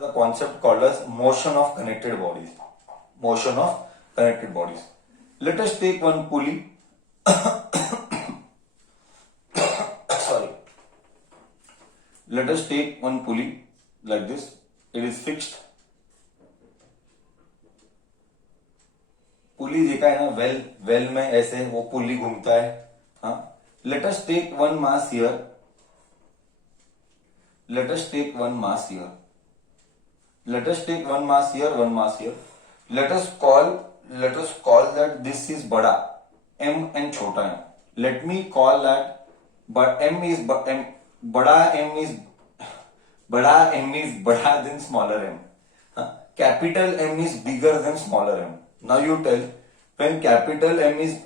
The concept called as motion of connected bodies. Motion of connected bodies. Let us take one pulley. Sorry. Let us take one pulley like this. It is fixed. पुली देखा है ना, वेल में ऐसे वो पुली घूमता है. हाँ, let us take one mass here. Let us take one mass here. Let us take one mass here, one mass here. Let us call that this is bada, m and chota m. Let me call that, but m is m, bada m is bada than smaller m. Capital M is bigger than smaller m. Now you tell, when capital M is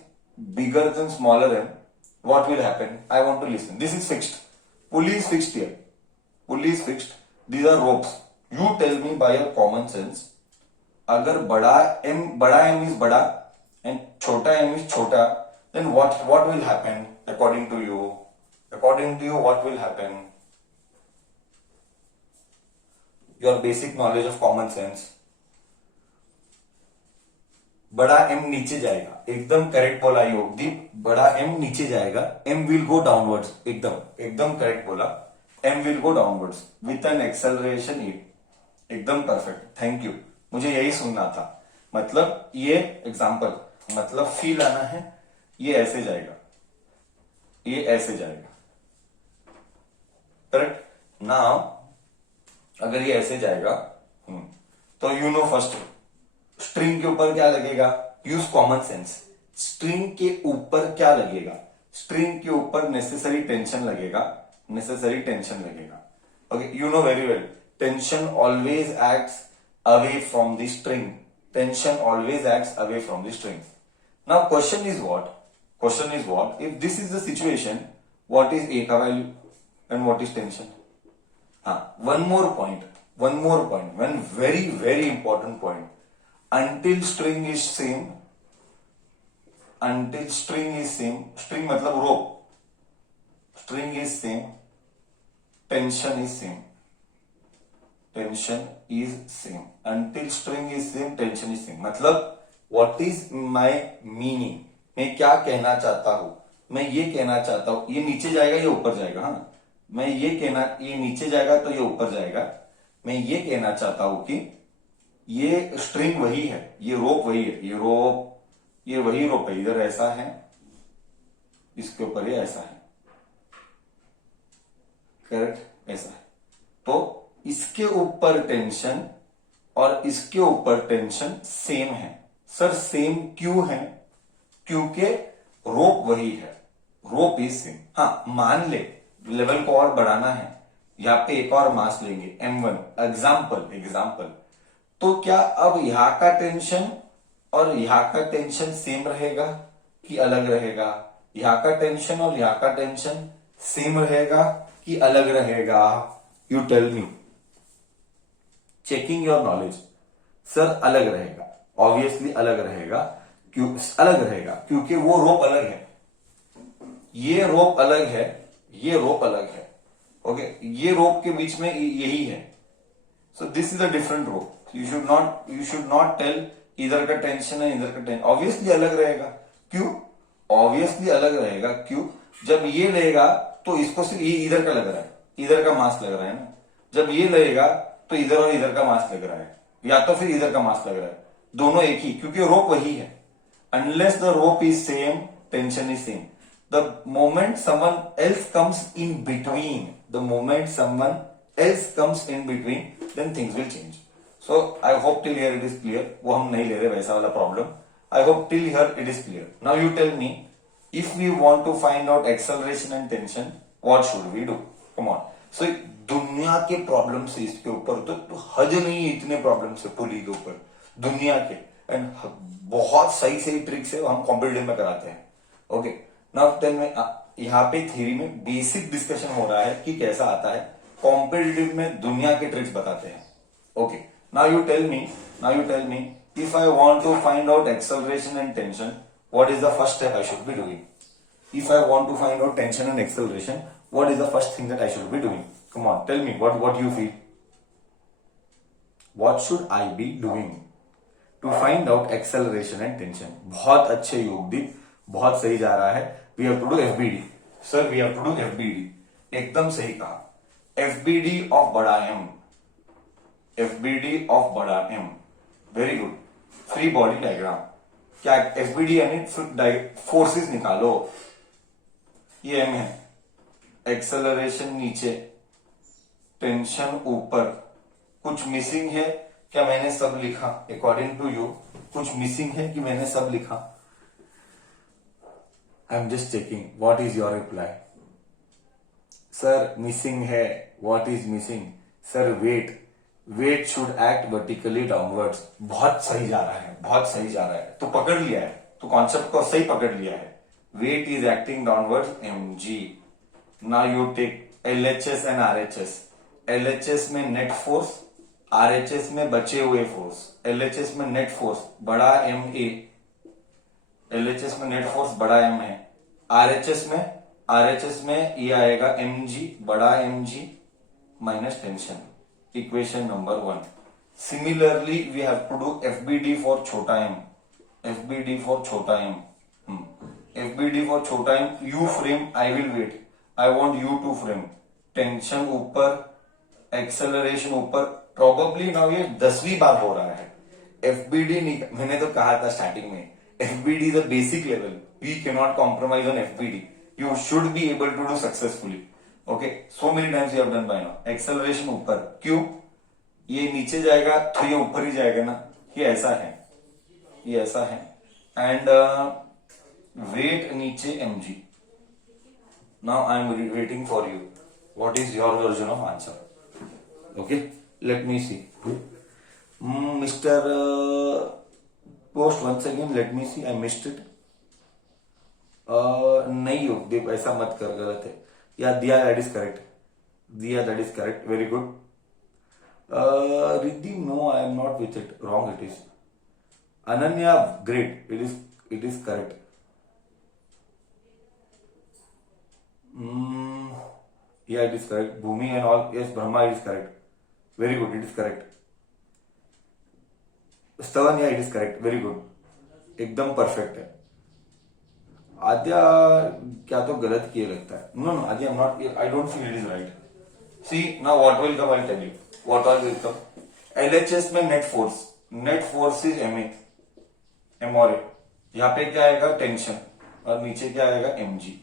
bigger than smaller m, what will happen? I want to listen. This is fixed. Pulley is fixed here. Pulley is fixed. These are ropes. You tell me by your common sense, अगर बड़ा m is बड़ा and छोटा m is छोटा, then what will happen according to you? According to you, what will happen? Your basic knowledge of common sense. बड़ा m नीचे जाएगा. एकदम करेक्ट बोला योगदीप. बड़ा m नीचे जाएगा. m will go downwards. एकदम करेक्ट बोला. m will go downwards with an acceleration e. एकदम परफेक्ट. Thank you. मुझे यही सुनना था. मतलब ये एग्जांपल, मतलब फील आना है. ये ऐसे जाएगा, ये ऐसे जाएगा. करेक्ट. नाउ अगर ये ऐसे जाएगा तो यू नो फर्स्ट, स्ट्रिंग के ऊपर क्या लगेगा? Use common sense. स्ट्रिंग के ऊपर क्या लगेगा? स्ट्रिंग के ऊपर नेसेसरी टेंशन लगेगा. Okay, you know very well, tension always acts away from the string. Now question is what? If this is the situation, what is A का value and what is tension? One more point, one very very important point. Until string is same, string मतलब rope, string is same, tension is same. Until string is same, tension is same. मतलब what is my meaning? मैं क्या कहना चाहता हूं? मैं ये कहना चाहता हूं, ये नीचे जाएगा, ये ऊपर जाएगा. हाँ, मैं ये नीचे जाएगा तो ये ऊपर जाएगा. मैं ये कहना चाहता हूं कि ये स्ट्रिंग वही है, ये रोप वही है, ये वही रोप है. इधर ऐसा है, इसके ऊपर ये ऐसा है. करेक्ट, ऐसा है. तो इसके ऊपर टेंशन और इसके ऊपर टेंशन सेम है. सर सेम क्यों है? क्योंकि रोप वही है. रोप इज सेम. हाँ, मान ले लेवल को और बढ़ाना है, यहां पे एक और मास लेंगे m1. एग्जाम्पल. तो क्या अब यहां का टेंशन और यहां का टेंशन सेम रहेगा कि अलग रहेगा? यहां का टेंशन और यहां का टेंशन सेम रहेगा कि अलग रहेगा? You tell me. Checking your knowledge. Sir अलग रहेगा. ऑब्वियसली अलग रहेगा. क्यों अलग रहेगा? क्योंकि वो रोप अलग है, ये रोप अलग है, ये रोप अलग है. ओके, ये रोप के बीच में यही है. So this is a different rope. You should not tell इधर का टेंशन है, इधर का टेंशन. ऑब्वियसली अलग रहेगा. क्यों? ऑब्वियसली अलग रहेगा. क्यों? जब ये लेगा तो इसको सिर्फ ये इधर का लग रहा है, इधर का मास लग रहा है ना. जब ये लगेगा तो इधर और इधर का मास लग रहा है, या तो फिर इधर का मास लग रहा है. दोनों एक ही, क्योंकि रोप वही है. Unless the rope is same, tension is same. The moment someone else comes in between, then things will change. So I hope till here it is clear. वो हम नहीं ले रहे वैसा वाला problem. I hope till here it is clear. Now you tell me, if we want to find out acceleration and tension, what should we do? Come on. So दुनिया के प्रॉब्लम से इसके ऊपर तो हद नहीं है. इतने प्रॉब्लम से पुली के ऊपर दुनिया के, एंड बहुत सही ट्रिक्स है, हम कॉम्पिटिटिव में कराते हैं. Okay, now tell me. यहाँ पे थ्योरी में बेसिक डिस्कशन हो रहा है कि कैसा आता है. कॉम्पिटिटिव में दुनिया के ट्रिक्स बताते हैं. Okay, now you tell me if I want to find out acceleration and tension, what is the first step I should be doing? If I want to find out tension and acceleration, what is the first thing that I should be doing? Come on, tell me what you feel. What should I be doing to find out acceleration and tension. बहुत अच्छे योगदीप, बहुत सही जा रहा है। We have to do FBD sir, we have to do FBD, एकदम सही कहा। एफबीडी ऑफ बड़ा एम, एफबीडी ऑफ बड़ा M, very good. Free body diagram, क्या एफबीडी यानी फोर्सेस निकालो। ये एम है, एक्सेलरेशन नीचे, टेंशन ऊपर, कुछ मिसिंग है क्या? मैंने सब लिखा अकॉर्डिंग टू यू, कुछ मिसिंग है कि मैंने सब लिखा? I am just checking what is your reply. Sir missing है, what is missing? Sir wait, wait should act vertically downwards. बहुत सही जा रहा है, बहुत सही जा रहा है, तो पकड़ लिया है, तो कॉन्सेप्ट को सही पकड़ लिया है। Weight is acting downwards M G. Now you take LHS and RHS. LHS में नेट फोर्स, आरएचएस में बचे हुए फोर्स। एलएचएस में नेट फोर्स बड़ा एम ए, एलएचएस में नेट फोर्स बड़ा एम है। आरएचएस में ये आएगा एम जी, बड़ा M G minus tension, equation number 1। Similarly we have to do FBD for छोटा एम, एफबीडी फॉर छोटा एम, एफबीडी फॉर छोटा M. You frame, I will wait, I want you to frame. Tension ऊपर, acceleration ऊपर। Probably now ये 10वीं बार हो रहा है। एफबीडी मैंने तो कहा था स्टार्टिंग में, FBD is a basic level, we can not compromise on FBD, you should be able to do successfully. Okay, so many times you have done by now. Acceleration ऊपर, क्यों? ये नीचे जाएगा तो ये ऊपर ही जाएगा ना, ये ऐसा है, ये ऐसा है। एंड वेट नीचे mg। Now I am waiting for you, what is your version of answer? Okay, let me see mister post once again, let me see, I missed it. नहीं योगदीप ऐसा मत कर, गलत है। या Diya, that is correct, Diya that is correct, very good. Riddhi, no I am not with it, wrong it is. Ananya, great, it is correct. Yeah, it is correct. Bhumi and all, yes, Brahma, it is correct. Very good, it is correct. Stavan, yeah, it is correct. Very good. एकदम perfect है। आद्या क्या तो गलत किए लगता है। No no Aadya, not, I don't feel it is right. See now what will come, I tell you what all will come. LHS में net force is M A, M और ए। यहाँ पे क्या आएगा? टेंशन, और नीचे क्या आएगा? M G.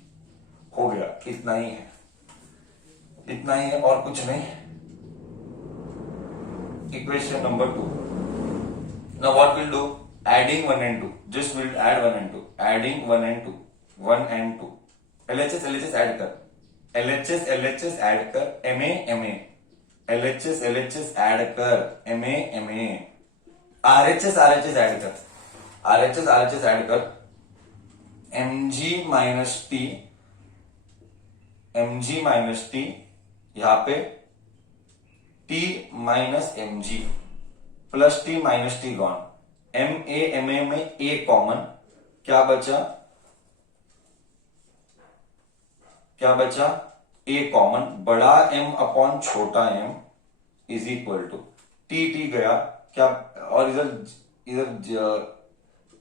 हो गया, इतना ही है, इतना ही है और कुछ नहीं। Equation number 2। Now what will do? Adding 1 and 2, जस्ट विल ऐड 1 and 2, एडिंग 1 and 2, 1 and 2। एलएचएस ऐड कर, एलएचएस ऐड कर, एमए एलएचएस ऐड कर, एमए आरएचएस ऐड कर, आरएचएस ऐड कर, mg माइनस टी, यहां पे t minus mg plus t minus T gone. ma में a common, क्या बचा? a कॉमन, बड़ा m अपॉन छोटा m is equal to T गया क्या? और इधर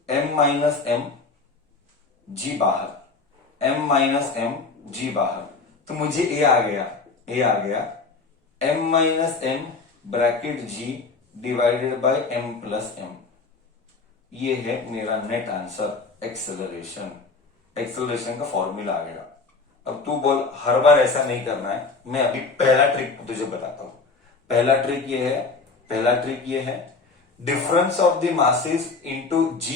m माइनस m g बाहर, m माइनस m g बाहर, तो मुझे a आ गया m minus m bracket g divided by m plus m। ये है मेरा नेट आंसर, एक्सेलरेशन का फॉर्मूला आ गया। अब तू बोल, हर बार ऐसा नहीं करना है, मैं अभी पहला ट्रिक तुझे बताता हूं। पहला ट्रिक ये है difference of the masses into g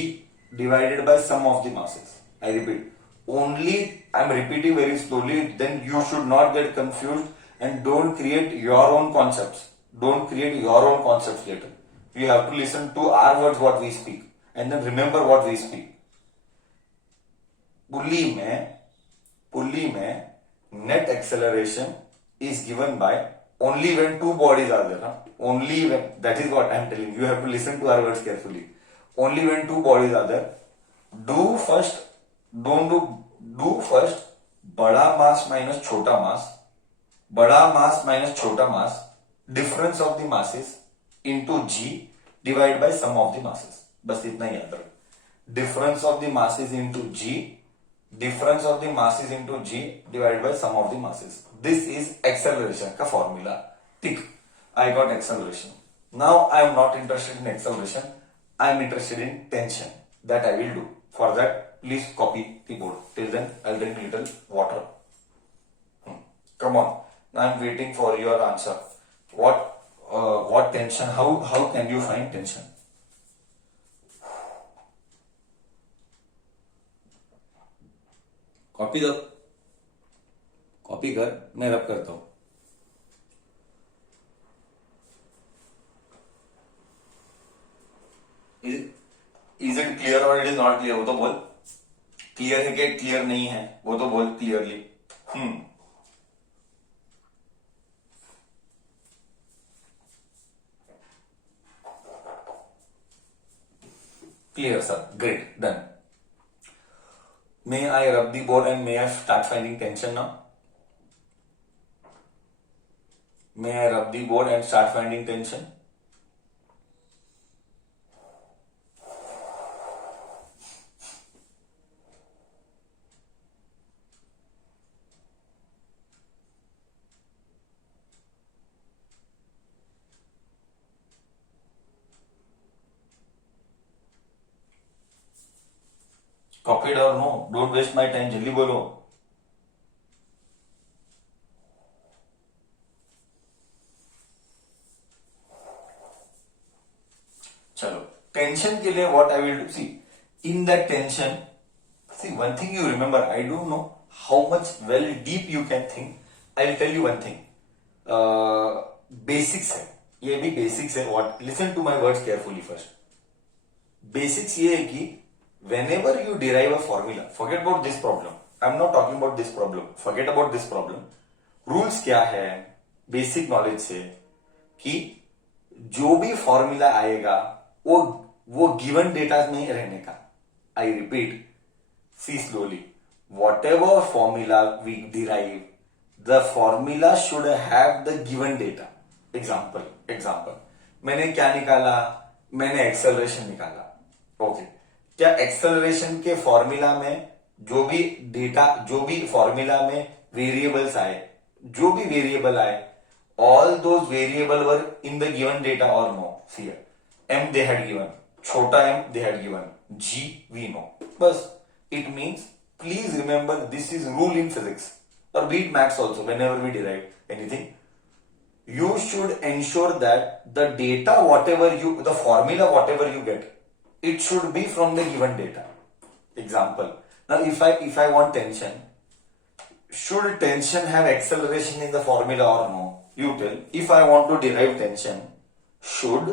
divided by sum of the masses. I repeat, only I'm repeating very slowly, then you should not get confused and don't create your own concepts. Don't create your own concepts later. You have to listen to our words, what we speak, and then remember what we speak. Pulley में net acceleration is given by only when two bodies are there. Huh? Only when, that is what I am telling you. You have to listen to our words carefully. Only when two bodies are there. Do first बड़ा mass minus छोटा मास, बड़ा mass minus छोटा mass, difference of the masses, into G divide by sum of the masses, बस इतना ही याद रखो। Difference of the masses into G, difference of the masses into G divide by sum of the masses, this is acceleration का formula. टिक, I got acceleration. Now I am not interested in acceleration, I am interested in tension, that I will do. For that please copy the board. Till then I'll drink little water. Come on, now I'm waiting for your answer. What tension, how can you find tension? Copy दो, कॉपी कर, मैं रब करता हूं। Is it clear और it is not clear, वो तो बोल। क्लियर है कि क्लियर नहीं है, वो तो बोल clearly. Clear, sir. Great. Done. May I rub the board and may I start finding tension now? May I rub the board and start finding tension? Copied or no? Don't waste my time. जल्दी बोलो। चलो, टेंशन के लिए what I will do? See, in that tension, see one thing you remember. I don't know how much well deep you can think. I will tell you one thing. Basics है, ये भी basics है. What? Listen to my words carefully first. Basics ये है कि whenever you derive a formula, forget about this problem. I'm not talking about this problem. Forget about this problem. Rules क्या है basic knowledge से कि जो भी फॉर्मूला आएगा वो गिवन डेटा में रहने का। I repeat, see slowly, whatever formula we derive, the formula should have the given data. Example मैंने क्या निकाला? मैंने एक्सेलरेशन निकाला। ओके, क्या एक्सेलरेशन के फॉर्मूला में जो भी डेटा, जो भी फॉर्मूला में वेरिएबल्स आए, जो भी वेरिएबल आए, all those variable were in the given data और no? See M they had given, छोटा M they had given, G we know. बस, it means please remember this is rule in physics और beat maths also. Whenever we derive anything, you should ensure that the data whatever you, the formula whatever you get, it should be from the given data. Example, now if I want tension, should tension have acceleration in the formula or no? You tell. If I want to derive tension, should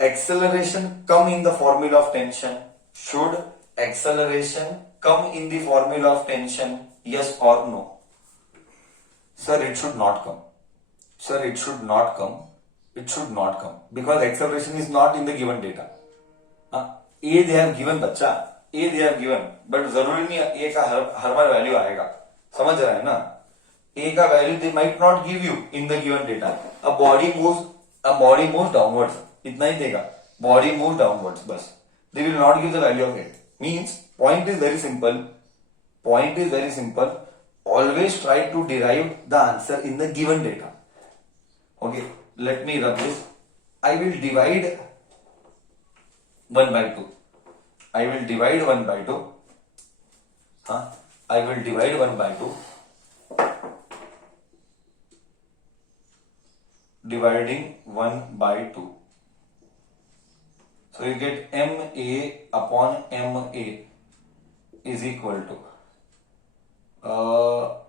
acceleration come in the formula of tension? Should acceleration come in the formula of tension? Yes or no? Sir, it should not come. Sir, it should not come. It should not come because acceleration is not in the given data. A they have given बच्चा, A they have given, but जरूरी नहीं A का हर बार वैल्यू आएगा। समझ रहा है ना? A का value they might not give you in the given data. A body moves downwards. इतना ही देगा. Body moves downwards बस. They will not give the value of it. Means point is very simple. Point is very simple. Always try to derive the answer in the given data. Okay, let me rub this. I will divide 1 by 2. I will divide 1 by 2. I will divide 1 by 2. Dividing 1 by 2. So you get MA upon MA is equal to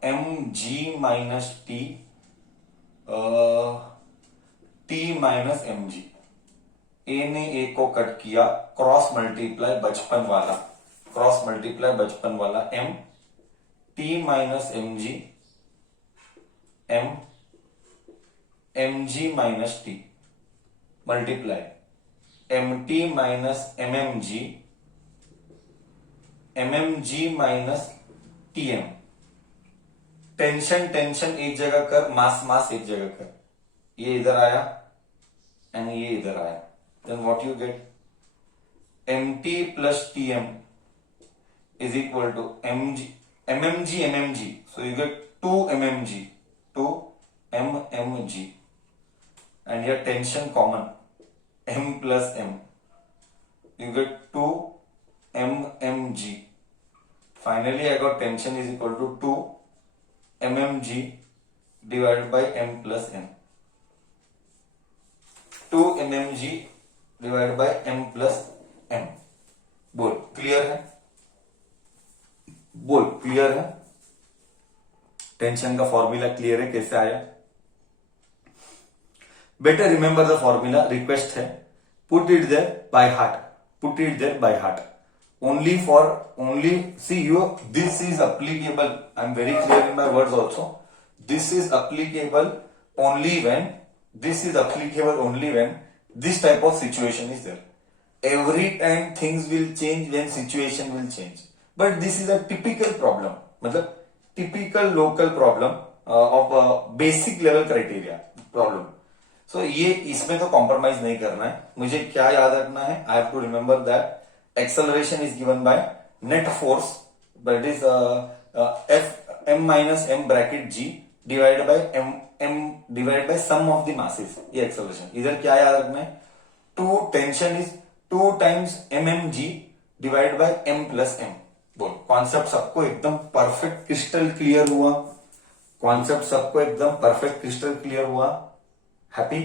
mg minus t, t minus mg. ए ने ए को कट किया, cross multiply बचपन वाला m, t minus mg, mg minus t multiply mt minus mmg minus tm। Tension एक जगह कर, मास एक जगह कर, ये इधर आया, एंड ये इधर आया, then what you get, mt plus tm is equal to mmg, so you get 2 mmg, and your tension common, m plus m, you get 2 mmg. Finally I got tension is equal to 2 mmg divided by m plus m, 2 mmg divided by m plus m. बोल क्लियर है, बोल क्लियर है, टेंशन का formula clear है कैसे आया, better remember the formula, request है, put it there by heart, put it there by heart, only see you, this is applicable, I am very clear in my words also, this is applicable only when this type of situation is there. Every time things will change when situation will change, but this is a typical problem, मतलब typical local problem of a basic level criteria problem. So ये इसमें तो कॉम्प्रोमाइज नहीं करना है, मुझे क्या याद रखना है, I have to remember that acceleration is given by net force, that is f m minus m bracket g divided by m divided by sum of the masses, ये acceleration. इधर क्या याद रखना है, to tension is 2 times mmg divided by m plus m. बोल concept सबको एकदम perfect crystal clear हुआ, कॉन्सेप्ट सबको एकदम परफेक्ट क्रिस्टल क्लियर हुआ, हैप्पी।